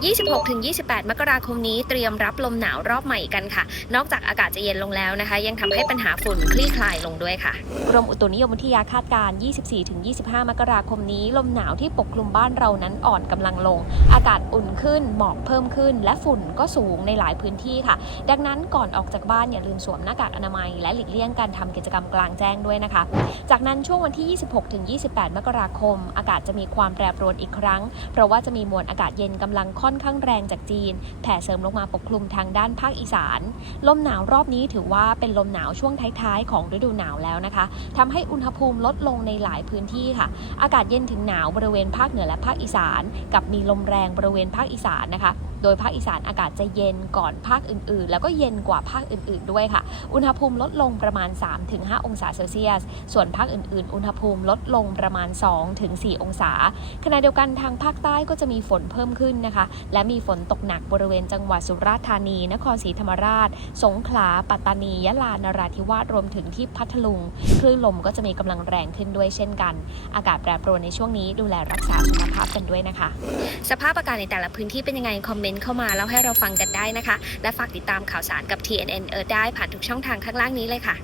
26-28 มกราคมนี้เตรียมรับลมหนาวรอบใหม่กันค่ะ นอกจากอากาศจะเย็นลงแล้วนะคะ ยังทำให้ปัญหาฝุ่นคลี่คลายลงด้วยค่ะ กรมอุตุนิยมวิทยาคาดการณ์24-25 มกราคมนี้ ลมหนาวที่ปกคลุมบ้านเรานั้นอ่อนกำลังลง อากาศอุ่นขึ้น หมอกเพิ่มขึ้น และฝุ่นก็สูงในหลายพื้นที่ค่ะ ดังนั้นก่อนออกจากบ้านอย่าลืมสวมหน้ากากอนามัย และหลีกเลี่ยงการทำกิจกรรมกลางแจ้งด้วยนะคะ จากนั้นช่วงวันที่ 26-28 มกราคม อากาศจะมีความแปรปรวนอีกครั้ง เพราะว่าจะมีมวลอากาศเย็นกำลังค่อนข้างแรงจากจีน แผ่เสริมลงมาปกคลุมทางด้านภาคอีสาน ลมหนาวรอบนี้ถือว่าเป็นลมหนาวช่วงท้ายๆ ของฤดูหนาวแล้วนะคะทำให้อุณหภูมิลดลงในหลายพื้นที่ค่ะ อากาศเย็นถึงหนาวบริเวณภาคเหนือและภาคอีสาน กับมีลมแรงบริเวณภาคอีสานนะคะโดยภาคอีสานอากาศจะเย็นก่อนภาคอื่นๆ แล้วก็เย็นกว่าภาคอื่นๆด้วยค่ะ อุณหภูมิลดลงประมาณ 3-5 องศาเซลเซียส ส่วนภาคอื่นๆ อุณหภูมิลดลงประมาณ 2-4 องศา ขณะเดียวกันทางภาคใต้ก็จะมีฝนเพิ่มขึ้นนะคะและมีฝนตกหนักบริเวณจังหวัดสุราษฎร์ธานี นครศรีธรรมราช สงขลา ปัตตานี ยะลา นราธิวาส รวมถึงที่พัทลุง คลื่นลมก็จะมีกำลังแรงขึ้นด้วยเช่นกัน อากาศแปรปรวนในช่วงนี้ดูแลรักษาสุขภาพกันด้วยนะคะ สภาพอากาศในแต่ละพื้นที่เป็นยังไง คอมเมนต์เข้ามาแล้วให้เราฟังกันได้นะคะ และฝากติดตามข่าวสารกับ TNN เออได้ผ่านทุกช่องทางข้างล่างนี้เลยค่ะ